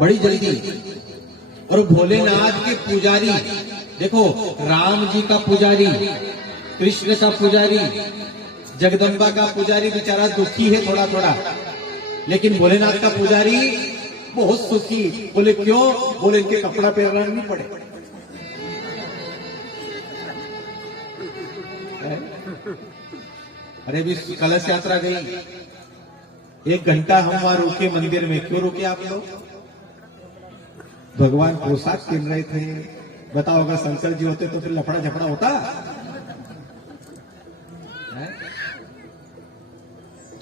बड़ी जल्दी। और भोलेनाथ के पुजारी देखो, राम जी का पुजारी, कृष्ण का पुजारी, जगदम्बा का पुजारी बेचारा दुखी है थोड़ा थोड़ा, लेकिन भोलेनाथ का पुजारी बहुत सुखी। बोले क्यों? बोले इनके कपड़ा पहनना नहीं पड़े। अरे भी कलश यात्रा गई, 1 घंटा हम वहां रुके मंदिर में। क्यों रुके आप लोग? भगवान पोशाक पहन रहे थे। बताओ अगर शंकर जी होते तो फिर लफड़ा झपड़ा होता?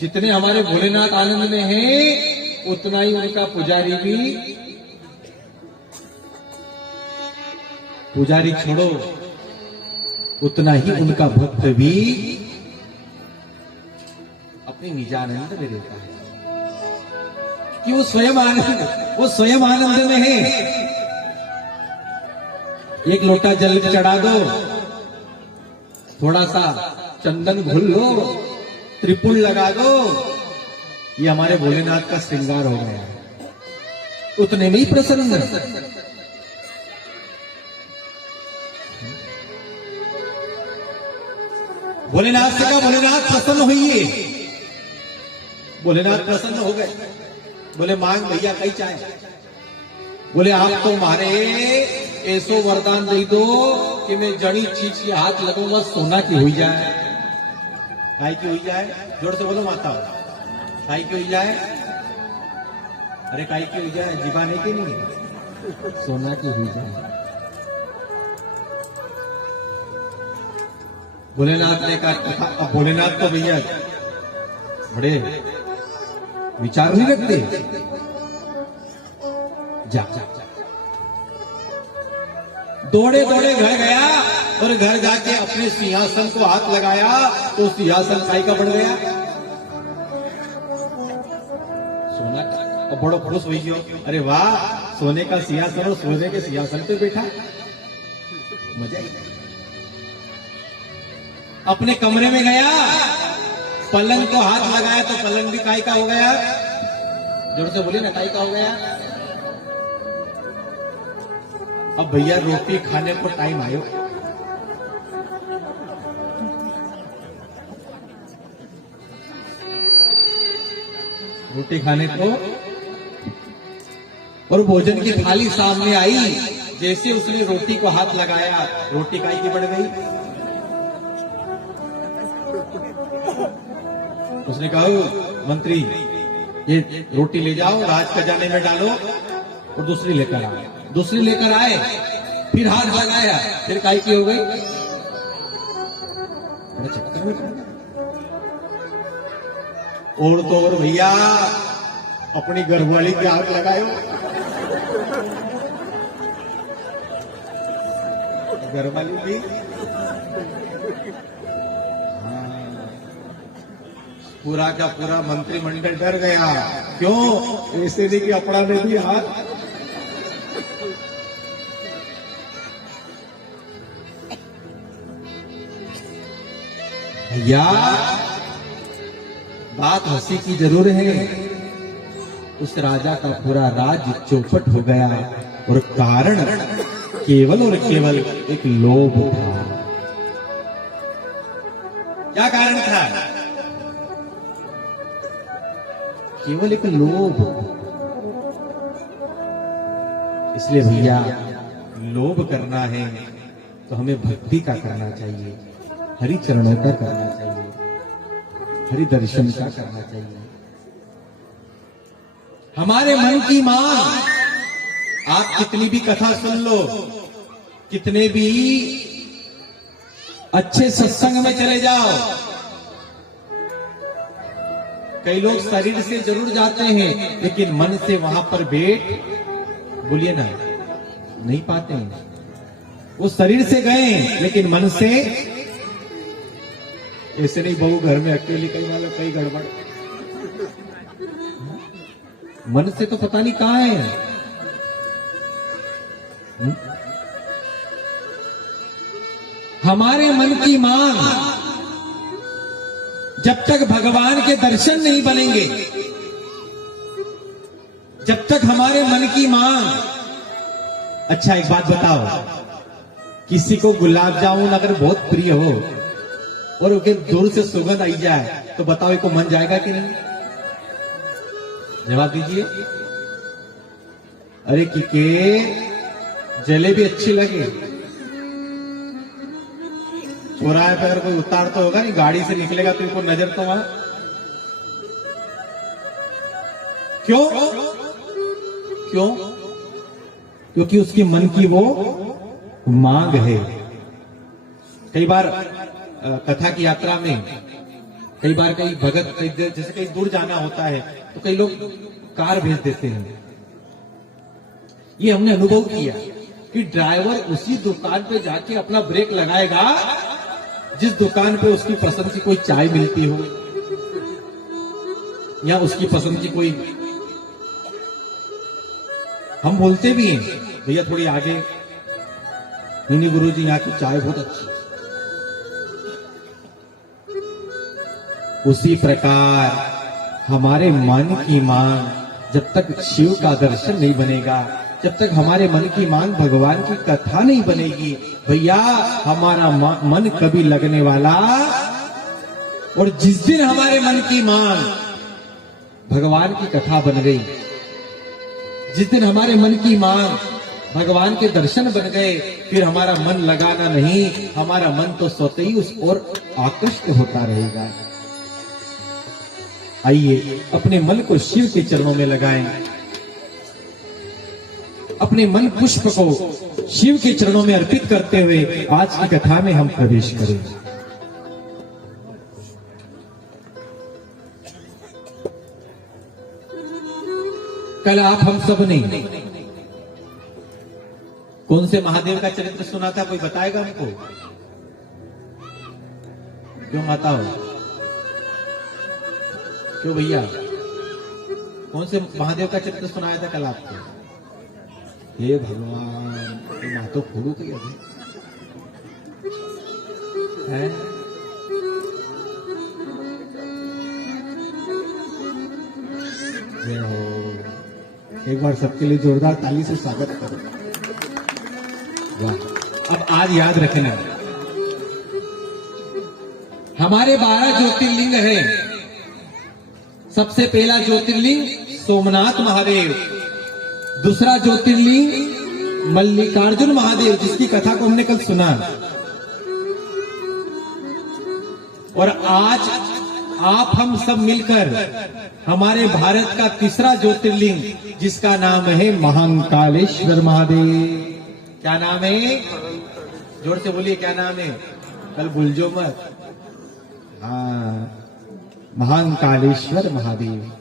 जितने हमारे भोलेनाथ आनंद में हैं, उतना ही उनका पुजारी भी। पुजारी छोड़ो, उतना ही उनका भक्त भी अपने निजानंद में रहता है कि वो स्वयं आनंद में है। एक लोटा जल चढ़ा दो, थोड़ा सा चंदन घुल लो, त्रिपुल लगा दो, ये हमारे भोलेनाथ का श्रृंगार हो गया है। उतने में ही प्रसन्न। भोलेनाथ से कहा, भोलेनाथ प्रसन्न होइए। भोलेनाथ प्रसन्न हो गए। बोले मांग भैया कई चाहे। बोले आप तो मारे ऐसो वरदान दे दो कि मैं जड़ी चीज के हाथ लगूंगा, सोना की हुई जाए। काय की हुई जाए? जोर से बोलो माता। काय की हुई जाए? अरे काय की हुई जाए? जीवाने की नहीं, सोना की हुई जाए। भोलेनाथ ने कहा, अब भोलेनाथ तो भैया बड़े विचार नहीं रखते। जा दौड़े दौड़े घर गया और घर जाके अपने सिंहासन को हाथ लगाया तो सिंहासन काय का बन गया? सोना का। और बड़ो खुश हुई गयो, अरे वाह, सोने का सिंहासन और सोने के सिंहासन पे बैठा, मजा ही। अपने कमरे में गया, पलंग को हाथ लगाया तो पलंग भी काय का हो गया? जोर से बोलिए ना, काय का हो गया? अब भैया रोटी खाने को टाइम आयो। रोटी खाने को, और भोजन की थाली सामने आई। जैसे उसने रोटी को हाथ लगाया, रोटी काय की बढ़ गई? उसने कहा, मंत्री ये रोटी ले जाओ, राज खजाने में डालो और दूसरी लेकर आओ। दूसरी लेकर आए, फिर हाथ लगाया, फिर काय की हो गई? और तो और भैया अपनी घरवाली के हाथ लगायो। घरवाली भी पूरा का पूरा मंत्रिमंडल डर गया। क्यों? ऐसे नहीं कि अपना ने भी हाथ। या बात हंसी की जरूर है। उस राजा का पूरा राज्य चौपट हो गया और कारण केवल और केवल एक लोभ था। क्या कारण था? केवल एक लोभ। इसलिए भैया लोभ करना है तो हमें भक्ति का करना चाहिए, हरि चरणों का करना चाहिए, हरि दर्शन का करना चाहिए। हमारे मन की मांग, आप कितनी भी कथा सुन लो, कितने भी अच्छे सत्संग में चले जाओ, कई लोग शरीर से जरूर जाते हैं लेकिन मन से वहां पर बैठ, बोलिए ना, नहीं पाते हैं। वो शरीर से गए लेकिन मन से ऐसे नहीं। बहू घर में अकेली, कई वालों कई गड़बड़, मन से तो पता नहीं कहां है। हमारे मन की मांग, जब तक भगवान के दर्शन नहीं बनेंगे, जब तक हमारे मन की मांग। अच्छा एक बात बताओ, किसी को गुलाब जामुन अगर बहुत प्रिय हो और उसके दूर से सुगंध आई जाए तो बताओ को मन जाएगा कि नहीं? जवाब दीजिए। अरे कि जलेबी अच्छी लगे, चौराहे पे अगर कोई उतार तो होगा नहीं, गाड़ी से निकलेगा तो इनको नजर तो वहां। क्यों? क्यों? क्योंकि उसकी मन की वो मांग है। कई बार कथा की यात्रा में, कई बार कई भगत जैसे कहीं दूर जाना होता है तो कई लोग कार भेज देते हैं। ये हमने अनुभव किया कि ड्राइवर उसी दुकान पे जाके अपना ब्रेक लगाएगा जिस दुकान पे उसकी पसंद की कोई चाय मिलती हो या उसकी पसंद की कोई। हम बोलते भी हैं भैया थोड़ी आगे, नहीं गुरुजी यहाँ की चाय बहुत अच्छी। उसी प्रकार हमारे मन की मांग, जब तक शिव का दर्शन नहीं बनेगा, जब तक हमारे मन की मांग भगवान की कथा नहीं बनेगी, भैया हमारा मन कभी लगने वाला। और जिस दिन हमारे मन की मांग भगवान की कथा बन गई, जिस दिन हमारे मन की मांग भगवान के दर्शन बन गए, फिर हमारा मन लगाना नहीं, हमारा मन तो स्वतः ही उस ओर आकृष्ट होता रहेगा। आइए अपने मन को शिव के चरणों में लगाएं, अपने मन पुष्प को शिव के चरणों में अर्पित करते हुए आज की कथा में हम प्रवेश करें। कल आप हम सब ने कौन से महादेव का चरित्र सुना था? कोई बताएगा हमको? क्यों माता हो? क्यों भैया? कौन से महादेव का चरित्र सुनाया था कल आपको? हे भगवान, माँ तो फोड़ू कही अभी है। जय हो। एक बार सबके लिए जोरदार ताली से स्वागत करो। वाह। अब आज याद रखना, हमारे 12 ज्योतिर्लिंग हैं। सबसे पहला ज्योतिर्लिंग सोमनाथ महादेव, दूसरा ज्योतिर्लिंग मल्लिकार्जुन महादेव जिसकी कथा को हमने कल सुना, और आज आप हम सब मिलकर हमारे भारत का तीसरा ज्योतिर्लिंग जिसका नाम है महाकालेश्वर महादेव। क्या नाम है? जोर से बोलिए, क्या नाम है? कल भूल जो मत। हाँ, महाकालेश्वर महादेव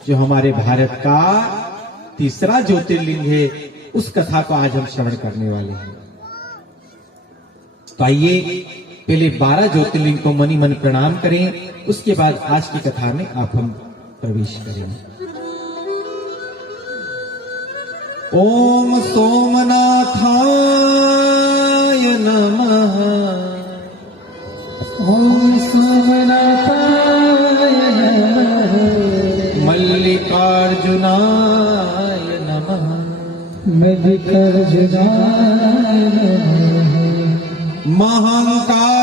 जो हमारे भारत का तीसरा ज्योतिर्लिंग है, उस कथा को आज हम श्रवण करने वाले हैं। तो आइए पहले 12 ज्योतिर्लिंग को मनी मन प्रणाम करें, उसके बाद आज की कथा में आप हम प्रवेश करें। ओम सोमनाथाय नमः। ओम सोमनाथाय नमः। मल्लिकार्जुनाय नमः। मल्लिकार्जुनाय नमः। महाकालेश्वराय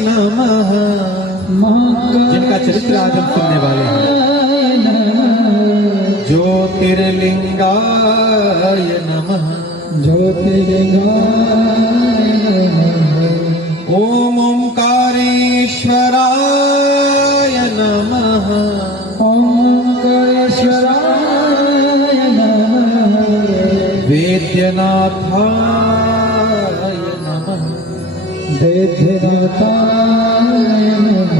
नमः। जिनका चरित्र आज हम सुनने वाले हैं। ज्योतिर्लिंगाय नमः। ज्योतिर्लिंगाय नमः। ओम ओंकारेश्वराय नमः। ओंकारेश्वराय नमः। वेद्यनाथाय नमः। वेद्यनाथाय नमः।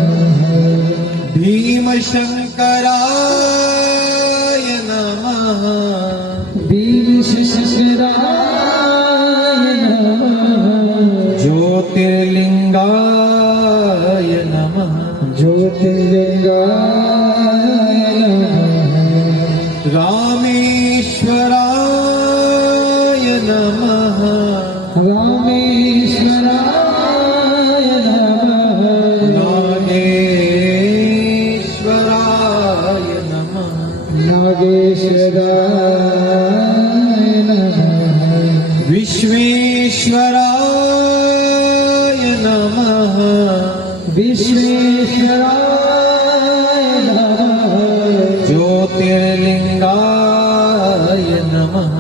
भीमशंकराय नमः। भीमशंकराय नमः। ज्योतिर्लिंगाय नमः। ज्योतिर्लिंगाय नमः। रामेश्वराय नमः। रामेश्वराय नमः। नागेश्वराय नमः। नागेश्वराय नमः विश्वेश्वराय नमः विश्वेश्वराय नमः ज्योतिर्लिंगाय नमः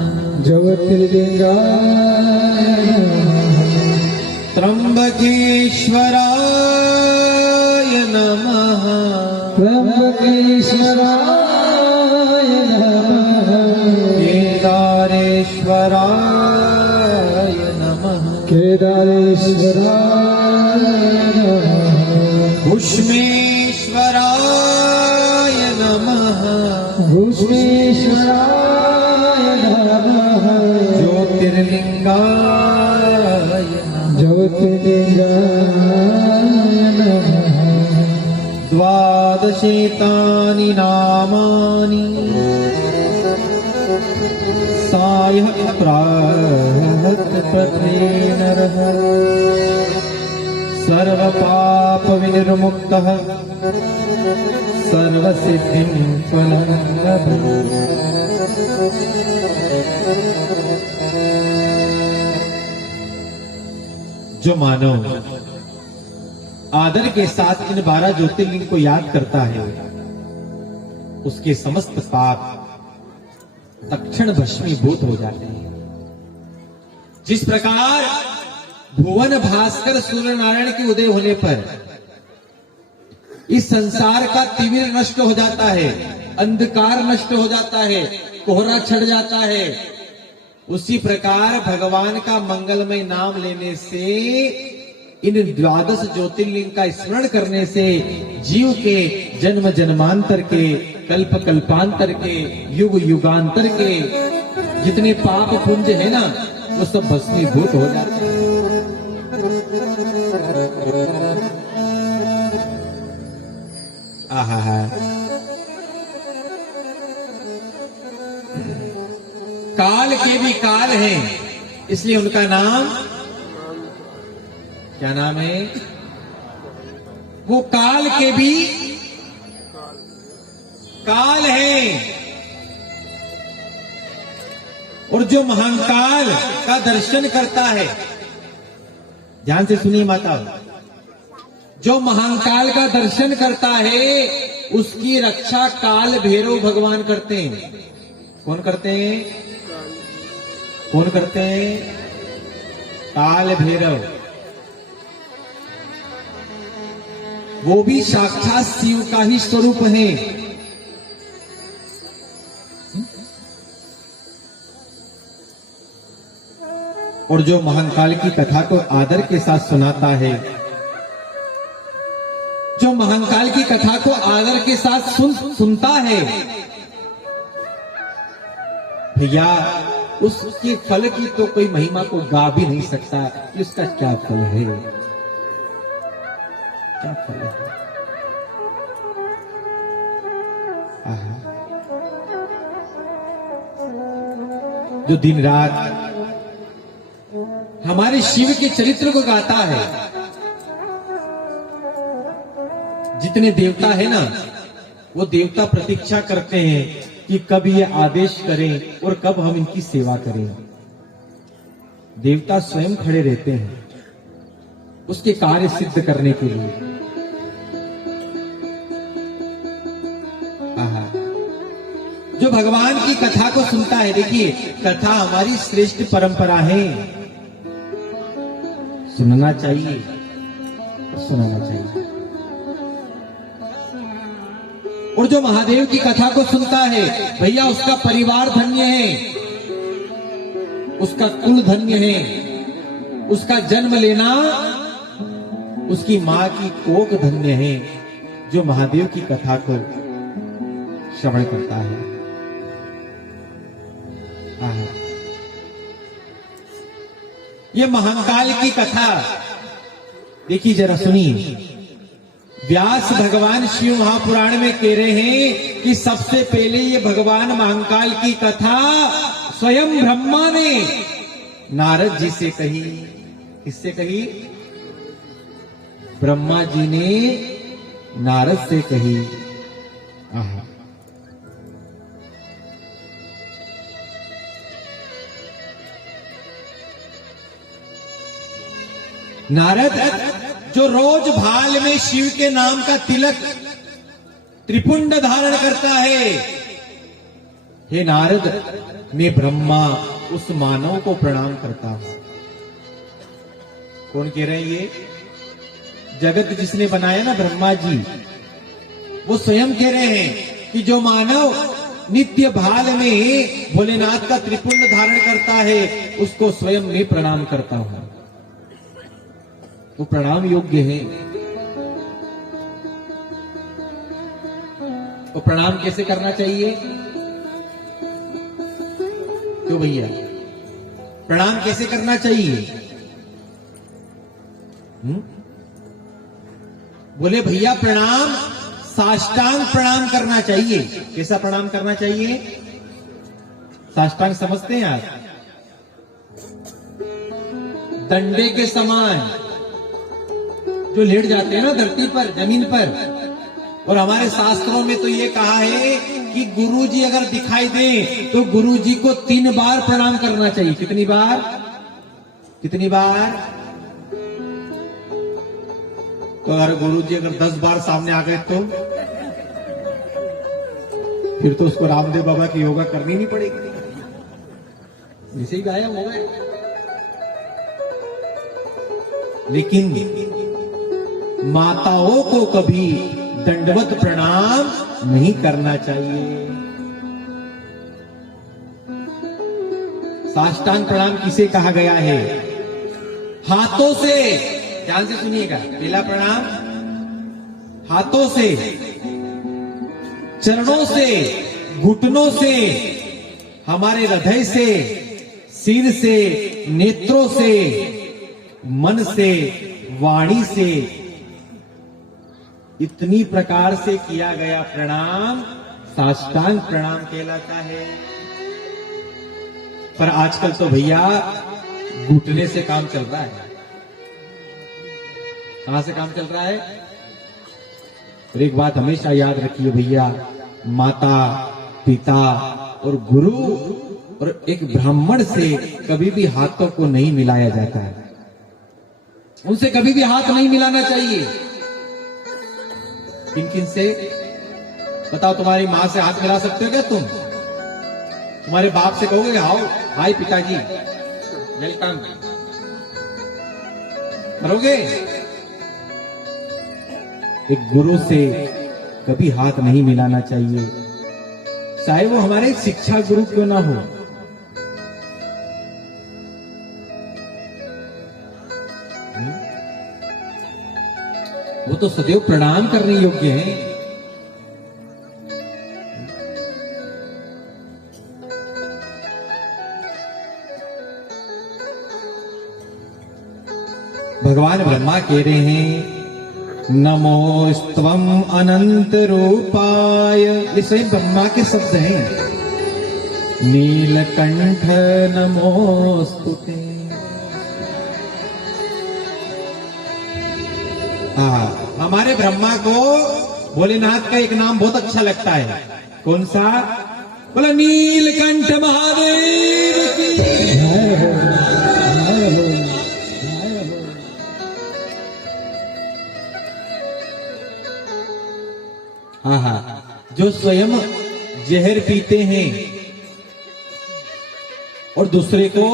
ज्योतिर्लिंगाय नमः त्र्यंबकेश्वराय नमः त्र्यंबकेश्वराय नमः केदारेश्वराय नमः केदारेश्वराय नमः भूष्मेश्वराय नमः भूष्मेश्वराय नमः ज्योतिर्लिंगाय नमः ज्योतिर्लिंगाय नमः द्वादशेतानि नामानि सायः प्राहत पथे नरः सर्वपापविनिर्मुक्तः सर्वसिद्धिं फलं लभते। जो मानव आदर के साथ इन 12 ज्योतिर्लिंग को याद करता है, उसके समस्त पाप तत्क्षण भस्मीभूत हो जाते हैं। जिस प्रकार भुवन भास्कर सूर्य नारायण के उदय होने पर इस संसार का तिमिर नष्ट हो जाता है, अंधकार नष्ट हो जाता है, कोहरा छट जाता है, उसी प्रकार भगवान का मंगलमय नाम लेने से, इन 12 ज्योतिर्लिंग का स्मरण करने से जीव के जन्म जन्मांतर के, कल्प कल्पांतर के, युग युगांतर के जितने पाप पुंज है ना, वो सब भस्मीभूत हो जाते हैं। आहा, काल के भी काल हैं, इसलिए उनका नाम क्या नाम है? वो काल के भी काल है। और जो महाकाल का दर्शन करता है, ध्यान से सुनिए माता, जो महाकाल का दर्शन करता है उसकी रक्षा काल भैरव भगवान करते हैं। कौन करते हैं? कौन करते हैं? काल भैरव। वो भी साक्षात शिव का ही स्वरूप है। और जो महाकाल की कथा को आदर के साथ सुनाता है, जो महाकाल की कथा को आदर के साथ सुनता है, भैया उसके फल की तो कोई महिमा को गा भी नहीं सकता कि उसका क्या फल है, क्या फल है। आहा। जो दिन रात हमारे शिव के चरित्र को गाता है, जितने देवता है ना, वो देवता प्रतीक्षा करते हैं कि कब ये आदेश करें और कब हम इनकी सेवा करें। देवता स्वयं खड़े रहते हैं उसके कार्य सिद्ध करने के लिए। आहा। जो भगवान की कथा को सुनता है, देखिए कथा हमारी श्रेष्ठ परंपरा है, सुनना चाहिए, सुनाना चाहिए। और जो महादेव की कथा को सुनता है, भैया उसका परिवार धन्य है, उसका कुल धन्य है, उसका जन्म लेना, उसकी मां की कोख धन्य है, जो महादेव की कथा को श्रवण करता है। ये महाकाल की कथा देखिए, जरा सुनिए। व्यास भगवान शिव महापुराण में कह रहे हैं कि सबसे पहले ये भगवान महाकाल की कथा स्वयं ब्रह्मा ने नारद जी से कही। किससे कही? ब्रह्मा जी ने नारद से कही। नारद जो रोज भाल में शिव के नाम का तिलक त्रिपुंड धारण करता है, हे नारद मैं ब्रह्मा उस मानव को प्रणाम करता हूं। कौन कह रहे हैं ये? जगत जिसने बनाया ना ब्रह्मा जी, वो स्वयं कह रहे हैं कि जो मानव नित्य भाल में भोलेनाथ का त्रिपुंड धारण करता है उसको स्वयं मैं प्रणाम करता हूं। वो प्रणाम योग्य है। वो प्रणाम कैसे करना चाहिए? क्यों भैया, प्रणाम कैसे करना चाहिए? बोले भैया प्रणाम साष्टांग प्रणाम करना चाहिए। कैसा प्रणाम करना चाहिए? साष्टांग समझते हैं आप? डंडे के समान जो लेट जाते हैं ना धरती पर, जमीन पर। और हमारे शास्त्रों में तो ये कहा है कि गुरुजी अगर दिखाई दे तो गुरुजी को 3 बार प्रणाम करना चाहिए। कितनी बार? कितनी बार? तो अगर गुरुजी अगर 10 बार सामने आ गए तो फिर तो उसको रामदेव बाबा की योगा करनी नहीं पड़ेगी, इसे ही गायब हो गए। लेकिन माताओं को कभी दंडवत प्रणाम नहीं करना चाहिए। साष्टांग प्रणाम किसे कहा गया है? हाथों से, ध्यान से सुनिएगा। पहला प्रणाम हाथों से, चरणों से, घुटनों से, हमारे हृदय से, सिर से, नेत्रों से, मन से, वाणी से, इतनी प्रकार से किया गया प्रणाम साष्टांग प्रणाम कहलाता है। पर आजकल तो भैया घुटने से काम चल रहा है। कहां से काम चल रहा है? और एक बात हमेशा याद रखिए भैया, माता, पिता और गुरु और एक ब्राह्मण से कभी भी हाथों को नहीं मिलाया जाता है। उनसे कभी भी हाथ नहीं मिलाना चाहिए। किन किन से? बताओ, तुम्हारी मां से हाथ मिला सकते हो क्या तुम? तुम्हारे बाप से कहोगे हाउ हाय पिताजी वेलकम, करोगे? एक गुरु से कभी हाथ नहीं मिलाना चाहिए, चाहे वो हमारे शिक्षा गुरु क्यों ना हो। वो तो सदैव प्रणाम करने योग्य है। भगवान ब्रह्मा कह रहे हैं नमोस्त्वं अनंत रूपाय। ये स्वयं ब्रह्मा के शब्द हैं। नीलकंठ नमोस्तुते। हमारे ब्रह्मा को भोलेनाथ का एक नाम बहुत अच्छा लगता है। कौन सा? बोला नीलकंठ महादेव की जय हो, जय हो, जय हो। हाँ हाँ, जो स्वयं जहर पीते हैं और दूसरे को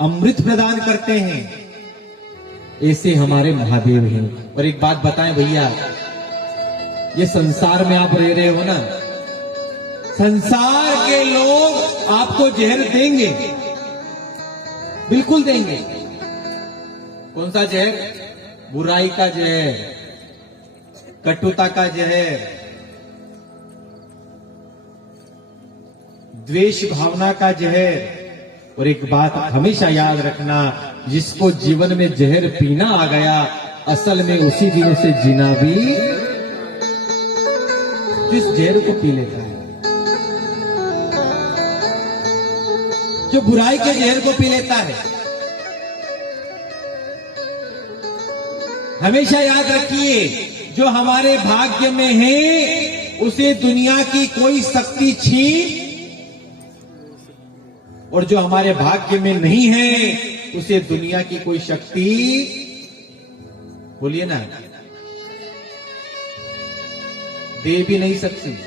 अमृत प्रदान करते हैं, ऐसे हमारे महादेव हैं। और एक बात बताएं भैया, ये संसार में आप रह रहे हो ना, संसार के लोग आपको जहर देंगे, बिल्कुल देंगे। कौन सा जहर? बुराई का जहर, कटुता का जहर, द्वेष भावना का जहर। और एक बात हमेशा याद रखना, जिसको जीवन में जहर पीना आ गया, असल में उसी दिन उसे जीना भी जिस जहर को पी लेता है, जो बुराई के जहर को पी लेता है। हमेशा याद रखिए, जो हमारे भाग्य में है उसे दुनिया की कोई शक्ति छीन और जो हमारे भाग्य में नहीं है उसे दुनिया की कोई शक्ति, बोलिए ना, दे भी नहीं सकती।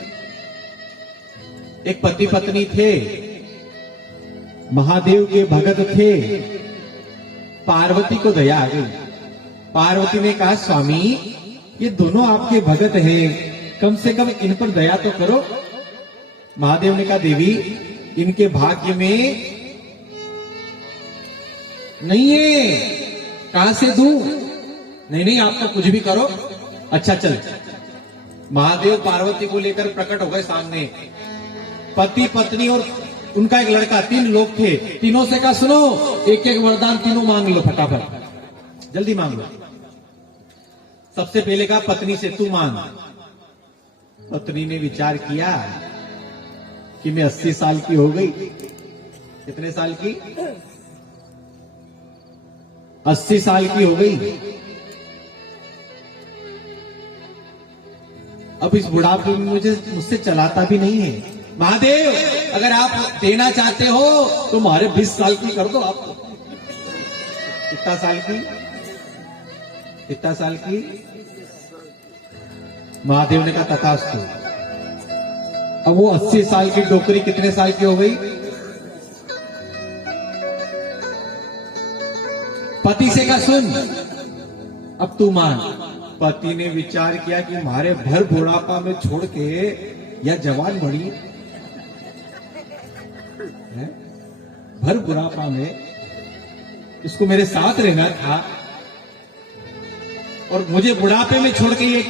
एक पति पत्नी थे, महादेव के भगत थे। पार्वती को दया आ गई। पार्वती ने कहा, स्वामी ये दोनों आपके भगत हैं, कम से कम इन पर दया तो करो। महादेव ने कहा, देवी इनके भाग्य में नहीं है, कहां से दूं? नहीं आप तो कुछ भी करो। अच्छा चल। महादेव पार्वती को लेकर प्रकट हो गए सामने। पति पत्नी और उनका एक लड़का, 3 लोग थे। तीनों से कहा, सुनो एक एक वरदान तीनों मांग लो, फटाफट जल्दी मांग लो। सबसे पहले कहा पत्नी से, तू मांग। पत्नी ने विचार किया कि मैं 80 साल की हो गई। कितने साल की? 80 साल की हो गई। अब इस बुढ़ापे में मुझसे चलाता भी नहीं है। महादेव अगर आप देना चाहते हो तो हमारे 20 साल की कर दो। आप कितना साल की? कितना साल की? महादेव ने कहा, तथास्तु। अब वो 80 साल की डोकरी कितने साल की हो गई? पति से कहा, सुन अब तू मान। पति ने विचार किया कि हमारे भर बुढ़ापा में छोड़ के या जवान बड़ी है, भर बुढ़ापा में इसको मेरे साथ रहना था और मुझे बुढ़ापे में छोड़ के ये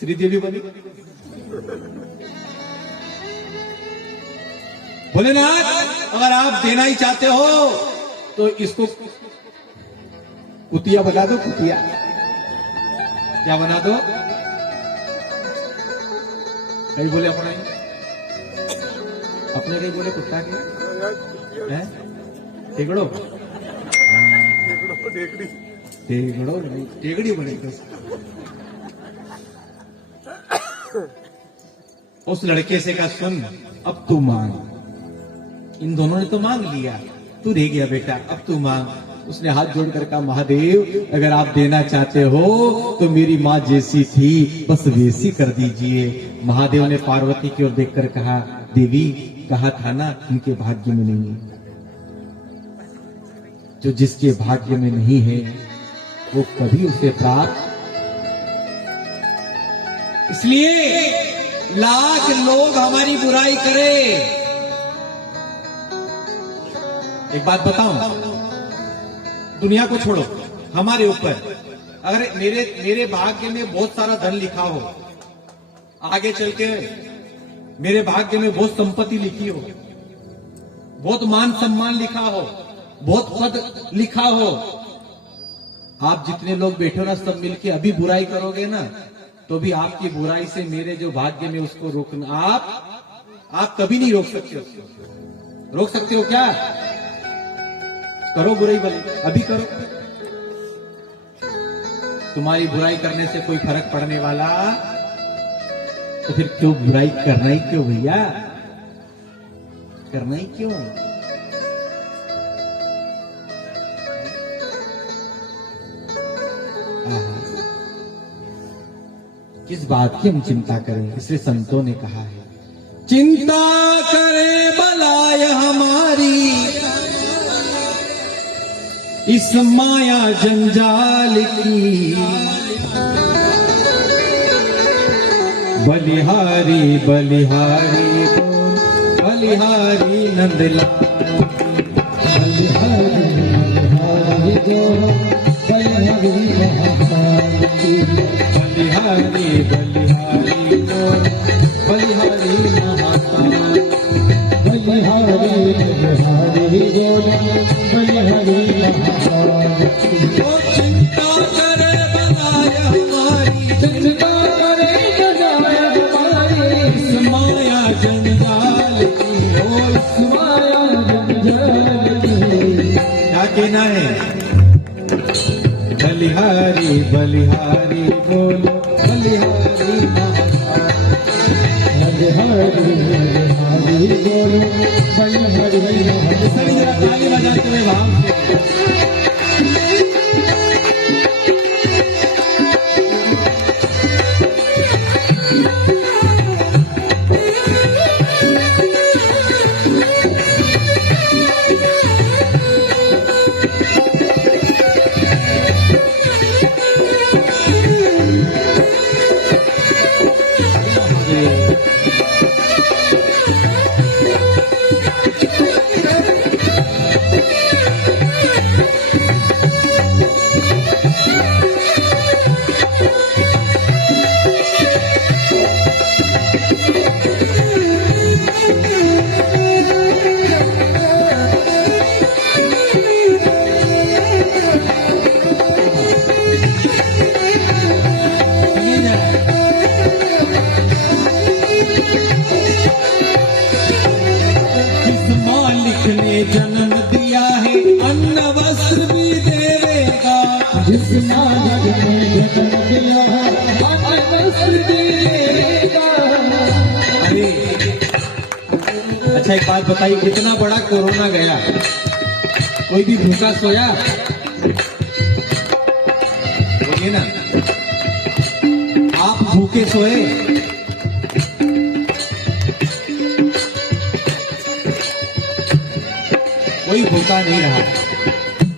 श्रीदेवी बनी। भोलेनाथ अगर आप देना ही चाहते हो तो इसको कुतिया बना दो। कुतिया क्या बना दो? कहीं बोले अपने कहीं बोले कुत्ता के हैं? टेगड़ो टेगड़ो नहीं, टेगड़ी बनेगी। उस लड़के से कहा, सुन अब तू मांग। इन दोनों ने तो मांग लिया, तू रह गया बेटा, अब तू मांग। उसने हाथ जोड़कर कहा, महादेव अगर आप देना चाहते हो तो मेरी माँ जैसी थी बस वैसी कर दीजिए। महादेव ने पार्वती की ओर देखकर कहा, देवी कहा था ना इनके भाग्य में नहीं है। जो जिसके भाग्य में नहीं है वो कभी उसे प्राप्त। इसलिए लाख लोग हमारी बुराई करे, एक बात बताऊं, दुनिया को छोड़ो, हमारे ऊपर अगर मेरे भाग्य में बहुत सारा धन लिखा हो, आगे चल के मेरे भाग्य में बहुत संपत्ति लिखी हो, बहुत मान सम्मान लिखा हो, बहुत पद लिखा हो, आप जितने लोग बैठे हो ना सब मिलके अभी बुराई करोगे ना तो भी आपकी बुराई से मेरे जो भाग्य में उसको रोकना आप कभी नहीं रोक सकते। उसको रोक सकते हो क्या? करो बुराई भले, अभी करो। तुम्हारी बुराई करने से कोई फर्क पड़ने वाला तो फिर क्यों बुराई करना ही क्यों भैया? करना ही क्यों? किस बात की हम चिंता करें? इसलिए संतों ने कहा है, चिंता करे बलाय हमारी इस माया जंजाल की। बलिहारी बलिहारी बलिहारी नंदलाल, बलिहारी बलिहारी जो बलिहारी महाकाल की। बलिहारी बलिहारी जो बलिहारी महाकाल, बलिहारी बलिहारी जो बलिहारी महाकाल की। चिंता करे बनाए हमारी, चिंता करे बनाए हमारी इस माया जंजाल की। ओ इस माया जंजाल की। क्या कहना है? बलिहारी बलिहारी बोलो बलिहारी महाकाल। हरि बोलो बलि हरि महाकाल। सभी जरा ताली बजाते हुए भाव से जन्म दिया है अन्न वस्त्र भी देगा। जिस नायक ने जन्म दिया है अन्न वस्त्र भी देगा। अरे अच्छा एक बात बताइए, कितना बड़ा कोरोना गया, कोई भी भूखा सोया? बोलिए ना, आप भूखे सोए? कोई भूखा नहीं रहा।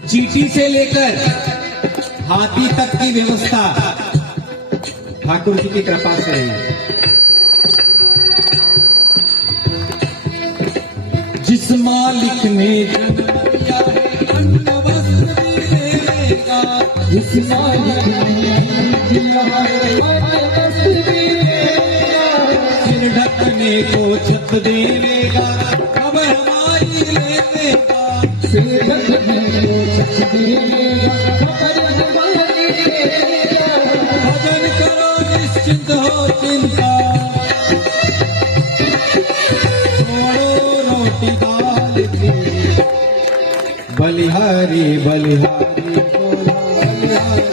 चींटी से लेकर हाथी तक की व्यवस्था ठाकुर जी की कृपा से रही। जिस मालिक ने जन्म दिया है अन्न वस्त्र भी देगा। जिस मालिक ने दिया है अन्न वस्त्र भी देगा। सिर ढकने को छत देगा, खबर हमारी लेगा। सिर ढकने को छत देगा, खबर हमारी लेगा। भजन करो निश्चिंत हो चिंता, छोड़ो रोटी दाल की। बलिहारी बलिहारी बोलो बलिहारी।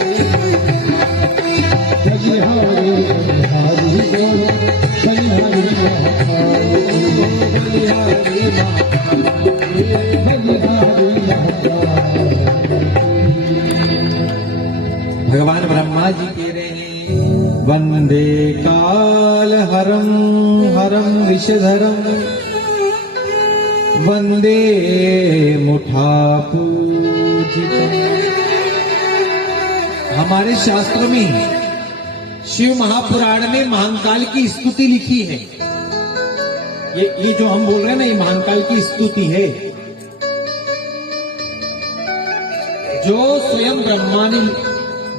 बलिहारी बलिहारी बोलो बलिहारी महाकाल। बलिहारी बलिहारी महाकाल। भगवान ब्रह्मा जी कह रहे हैं, वंदे काल हरम हरम विषधरम, वंदे मुठा पूजितम। हमारे शास्त्रों में शिव महापुराण में महाकाल की स्तुति लिखी है। ये जो हम बोल रहे हैं ना, ये महाकाल की स्तुति है, जो स्वयं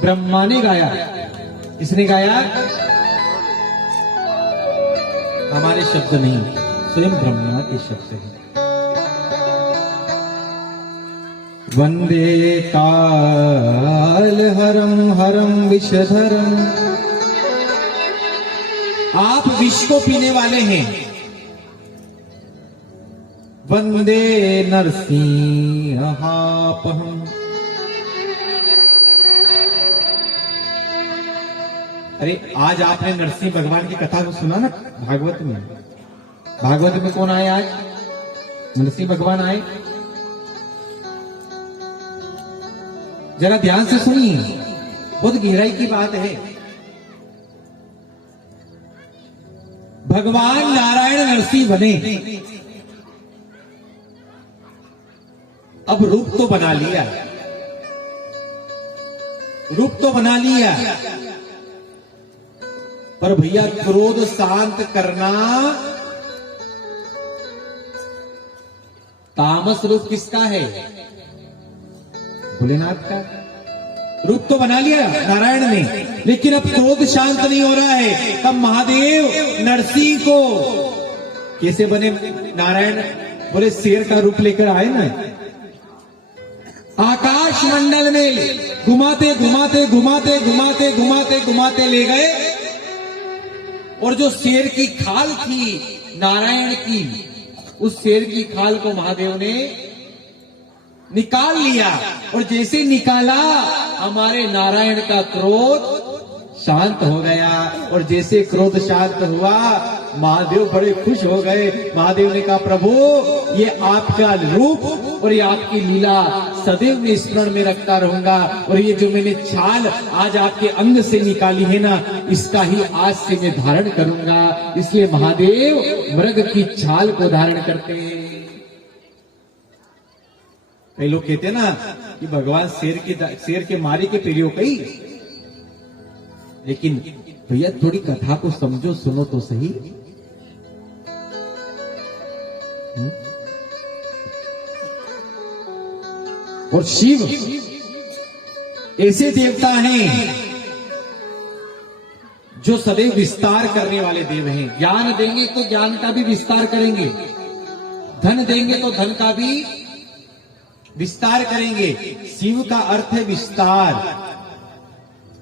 ब्रह्मा ने गाया। किसने गाया? हमारे शब्द नहीं, स्वयं ब्रह्मा के शब्द हैं। वंदे काल हरम हरम विषधरम। आप विष को पीने वाले हैं। वंदे नरसिंहापहम। अरे आज आपने नरसिंह भगवान की कथा को सुना ना भागवत में? भागवत में कौन आए आज? नरसिंह भगवान आए। जरा ध्यान से सुनिए, बहुत गहराई की बात है। भगवान नारायण नरसिंह बने, अब रूप तो बना लिया, रूप तो बना लिया, पर भैया क्रोध शांत करना तामस रूप किसका है? भोलेनाथ का। रूप तो बना लिया नारायण ने, लेकिन अब क्रोध शांत नहीं हो रहा है। तब महादेव नरसिंह को कैसे बने नारायण? बोले शेर का रूप लेकर आए ना, आकाश मंडल में घुमाते घुमाते घुमाते घुमाते घुमाते घुमाते ले गए, और जो शेर की खाल थी नारायण की, उस शेर की खाल को महादेव ने निकाल लिया, और जैसे निकाला हमारे नारायण का क्रोध शांत हो गया, और जैसे क्रोध शांत हुआ महादेव बड़े खुश हो गए। महादेव ने कहा प्रभु ये आपका रूप और ये आपकी लीला सदैव मैं स्मरण में रखता रहूंगा, और ये जो मैंने छाल आज आपके अंग से निकाली है ना, इसका ही आज से मैं धारण करूंगा। इसलिए महादेव मृग की छाल को धारण करते हैं। कई लोग कहते हैं ना कि भगवान शेर के मारे के पेरियो कई, लेकिन भैया थोड़ी कथा को समझो, सुनो तो सही। और शिव ऐसे देवता हैं जो सदैव विस्तार करने वाले देव हैं। ज्ञान देंगे तो ज्ञान का भी विस्तार करेंगे, धन देंगे तो धन का भी विस्तार करेंगे। शिव का अर्थ है विस्तार,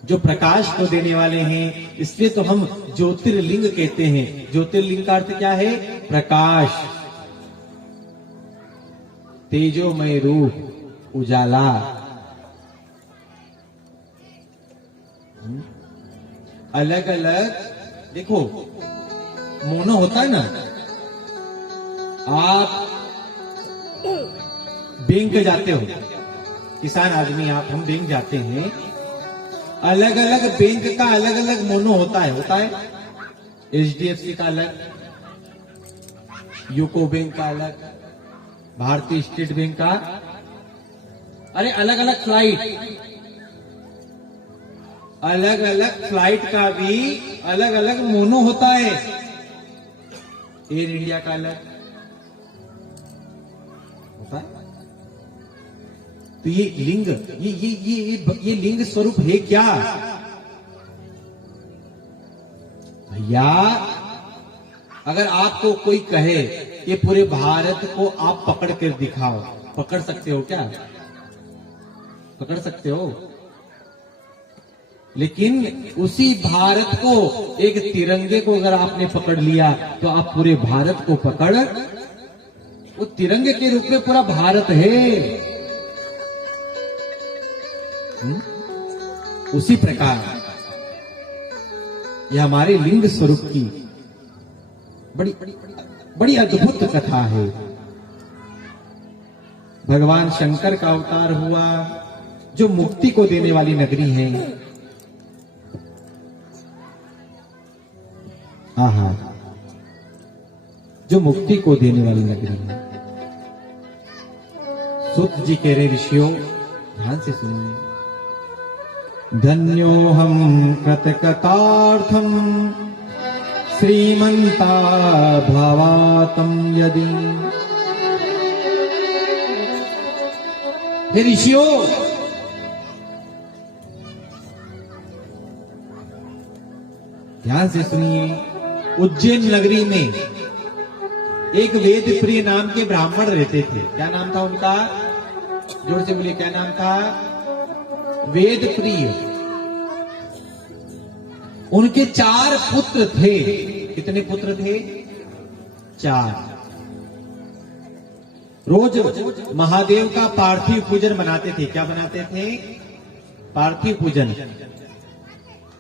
जो प्रकाश को देने वाले हैं। इसलिए तो हम ज्योतिर्लिंग कहते हैं। ज्योतिर्लिंग का अर्थ क्या है? प्रकाश, तेजोमय रूप, उजाला। अलग अलग देखो, मोनो होता है ना, आप बैंक जाते हो, किसान आदमी आप, हम बैंक जाते हैं, अलग अलग बैंक का अलग अलग मोनो होता है। HDFC का अलग, यूको बैंक का अलग, भारतीय स्टेट बैंक का, अरे अलग अलग फ्लाइट, अलग अलग फ्लाइट का भी अलग अलग मोनो होता है। एयर इंडिया का अलग होता है। तो ये लिंग, ये लिंग स्वरूप है क्या भैया? अगर आपको कोई कहे कि पूरे भारत को आप पकड़ कर दिखाओ, पकड़ सकते हो क्या? पकड़ सकते हो? लेकिन उसी भारत को, एक तिरंगे को अगर आपने पकड़ लिया तो आप पूरे भारत को पकड़, वो तिरंगे के रूप में पूरा भारत है। उसी प्रकार यह हमारे लिंग स्वरूप की बड़ी बड़ी अद्भुत कथा है। भगवान शंकर का अवतार हुआ, जो मुक्ति को देने वाली नगरी है। आहा, जो मुक्ति को देने वाली नगरी है। सूत जी कह रहे ऋषियों, ध्यान से सुनिए, धन्योहम कृतकृतार्थम श्रीमंता भवातम यदि। हे ऋषियों, ध्यान से सुनिए, उज्जैन नगरी में एक वेद प्रिय नाम के ब्राह्मण रहते थे। क्या नाम था उनका? जोर से बोलिए, क्या नाम था? वेद प्रिय। उनके 4 पुत्र थे। कितने पुत्र थे? 4। रोज महादेव का पार्थिव पूजन बनाते थे। क्या बनाते थे? पार्थिव पूजन।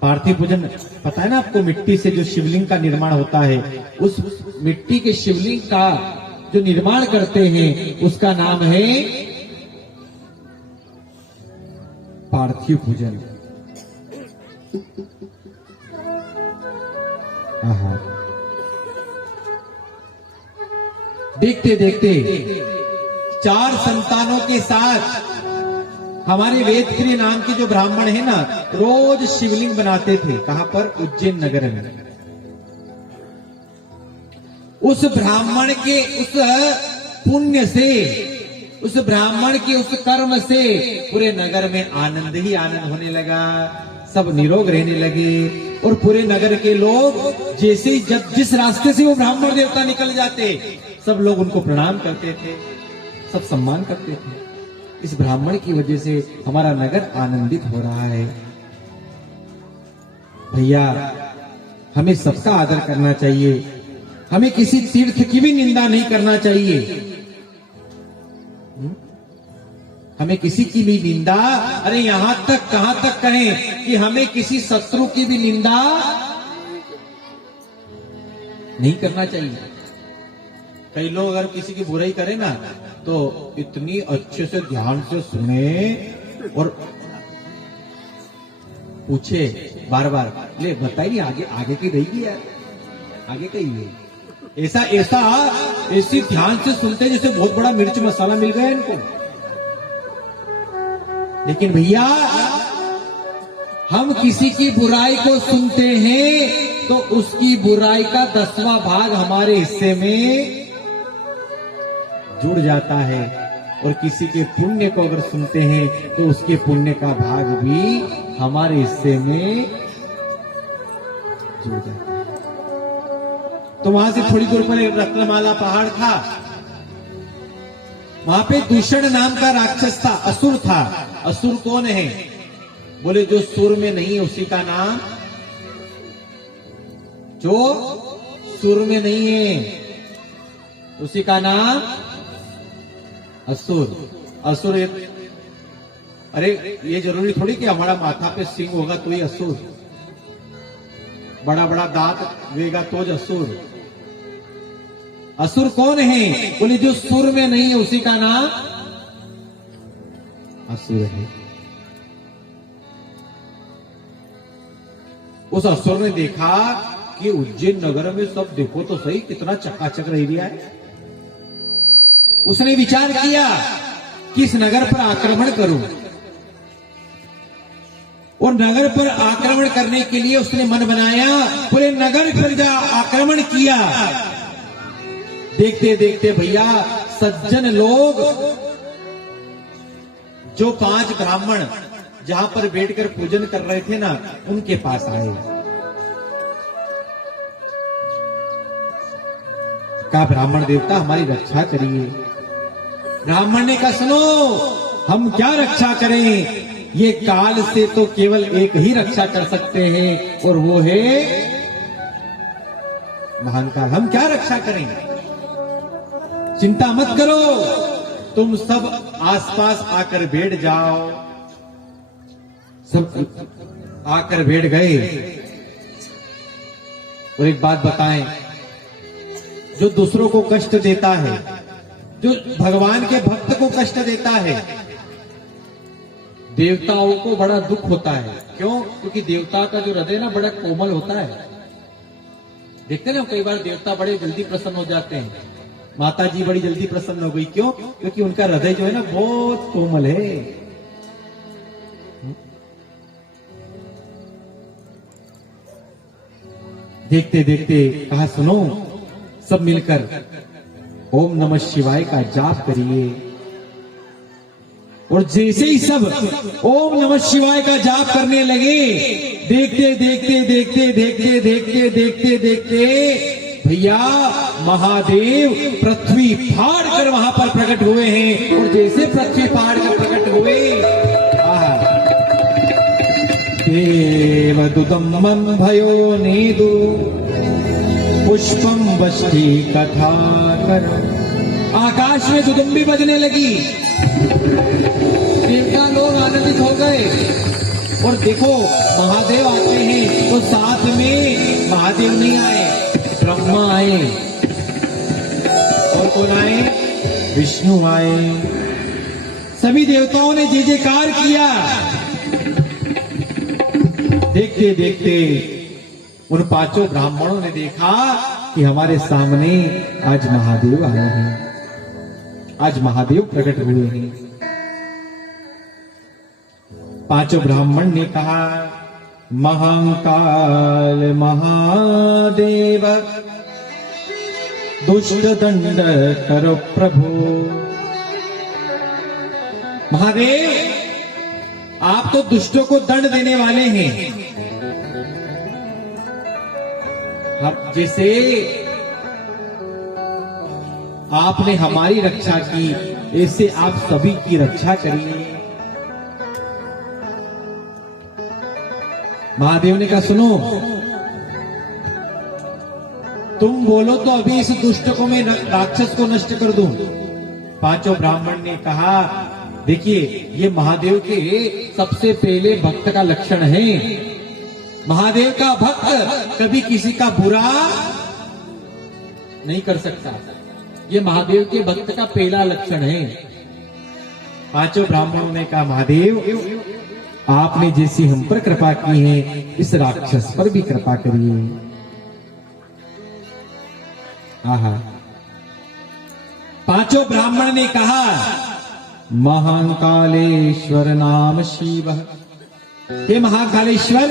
पार्थिव पूजन पता है ना आपको? मिट्टी से जो शिवलिंग का निर्माण होता है, उस मिट्टी के शिवलिंग का जो निर्माण करते हैं, उसका नाम है पार्थिव पूजन। देखते देखते 4 संतानों के साथ हमारे वेदप्रिय नाम के जो ब्राह्मण है ना, रोज शिवलिंग बनाते थे। कहां पर? उज्जैन नगर में। उस ब्राह्मण के उस पुण्य से, उस ब्राह्मण के उस कर्म से पूरे नगर में आनंद ही आनंद होने लगा। सब निरोग रहने लगे, और पूरे नगर के लोग जैसे ही जिस रास्ते से वो ब्राह्मण देवता निकल जाते, सब लोग उनको प्रणाम करते थे, सब सम्मान करते थे। इस ब्राह्मण की वजह से हमारा नगर आनंदित हो रहा है। भैया, हमें सबका आदर करना चाहिए, हमें किसी तीर्थ की भी निंदा नहीं करना चाहिए। हमें किसी की भी निंदा, अरे यहां तक कहां तक कहें कि हमें किसी शत्रु की भी निंदा नहीं करना चाहिए। कई लोग अगर किसी की बुराई करे ना तो इतनी अच्छे से ध्यान से सुने और पूछे बार बार, ले बताइए आगे आगे की रहेगी यार, आगे कही है। ऐसी ध्यान से सुनते जैसे बहुत बड़ा मिर्च मसाला मिल गया इनको। लेकिन भैया हम किसी की बुराई को सुनते हैं तो उसकी बुराई का 10वां भाग हमारे हिस्से में जुड़ जाता है, और किसी के पुण्य को अगर सुनते हैं तो उसके पुण्य का भाग भी हमारे हिस्से में जुड़ जाता है। तो वहां से थोड़ी दूर पर एक रत्नमाला पहाड़ था, वहां पे दूषण नाम का राक्षस था, असुर था। असुर कौन है? बोले जो सुर में नहीं है उसी का नाम, जो सुर में नहीं है उसी का नाम असुर। असुर अरे ये जरूरी थोड़ी कि हमारा माथा पे सिंह होगा तो ही असुर, बड़ा बड़ा दांत वेगा तो असुर। असुर कौन है? बोले जो सुर में नहीं है उसी का नाम असुर है। उस असुर ने देखा कि उज्जैन नगर में सब देखो तो सही कितना चकाचक रह गया है। उसने विचार किया कि इस नगर पर आक्रमण करूं, और नगर पर आक्रमण करने के लिए उसने मन बनाया, पूरे नगर पर जा आक्रमण किया। देखते देखते भैया सज्जन लोग, जो 5 ब्राह्मण जहां पर बैठकर पूजन कर रहे थे ना, उनके पास आए। कहा ब्राह्मण देवता हमारी रक्षा करिए। ब्राह्मण ने कहा सुनो, हम क्या रक्षा करें, ये काल से तो केवल एक ही रक्षा कर सकते हैं और वो है महान काल। हम क्या रक्षा करें, चिंता मत करो, तुम सब आसपास आकर बैठ जाओ। सब आकर बैठ गए। और एक बात बताएं, जो दूसरों को कष्ट देता है, जो भगवान के भक्त को कष्ट देता है, देवताओं को बड़ा दुख होता है। क्यों? क्योंकि देवता का जो हृदय ना बड़ा कोमल होता है। देखते ना कई बार देवता बड़े जल्दी प्रसन्न हो जाते हैं। माता जी बड़ी जल्दी प्रसन्न हो गई, क्यों? क्योंकि उनका हृदय जो है ना बहुत कोमल है। देखते देखते कहा सुनो, सब मिलकर ओम नमः शिवाय का जाप करिए। और जैसे ही सब ओम नमः शिवाय का जाप करने लगे, देखते देखते देखते देखते देखते देखते देखते भैया महादेव पृथ्वी फाड़ कर वहां पर प्रकट हुए हैं। और जैसे पृथ्वी फाड़ कर प्रकट हुए, देवदूतम भयो नीदु पुष्पम वष्टि कथा कर। आकाश में दुदुम्बी बजने लगी, देवता लोग आनंदित हो गए। और देखो महादेव आते हैं तो साथ में महादेव नहीं आए, ब्रह्मा आए। और कौन आए? विष्णु आए। सभी देवताओं ने जय जयकार किया। देखते देखते उन 5 ब्राह्मणों ने देखा कि हमारे सामने आज महादेव आए हैं, आज महादेव प्रकट हुए हैं। 5 ब्राह्मण ने कहा महाकाल महादेव दुष्ट दंड करो प्रभु। महादेव आप तो दुष्टों को दंड देने वाले हैं। जैसे आपने हमारी रक्षा की, ऐसे आप सभी की रक्षा करिए। महादेव ने कहा सुनो, तुम बोलो तो अभी इस दुष्ट को मैं राक्षस को नष्ट कर दूं। 5 ब्राह्मण ने कहा देखिए, ये महादेव के सबसे पहले भक्त का लक्षण है। महादेव का भक्त कभी किसी का बुरा नहीं कर सकता। ये महादेव के भक्त का पहला लक्षण है। पांचों ब्राह्मणों ने कहा, महादेव आपने जैसी हम पर कृपा की है, इस राक्षस पर भी कृपा करिए। आहा, पांचों ब्राह्मण ने कहा, महाकालेश्वर नाम शिव। हे महाकालेश्वर,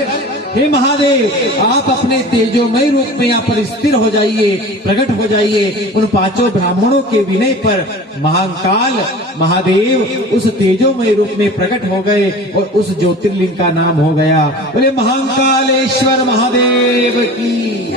हे महादेव, आप अपने तेजोमय रूप में यहाँ पर स्थिर हो जाइए, प्रकट हो जाइए। उन पांचों ब्राह्मणों के विनय पर महाकाल महादेव उस तेजोमय रूप में प्रकट हो गए और उस ज्योतिर्लिंग का नाम हो गया। बोले महाकालेश्वर महादेव की।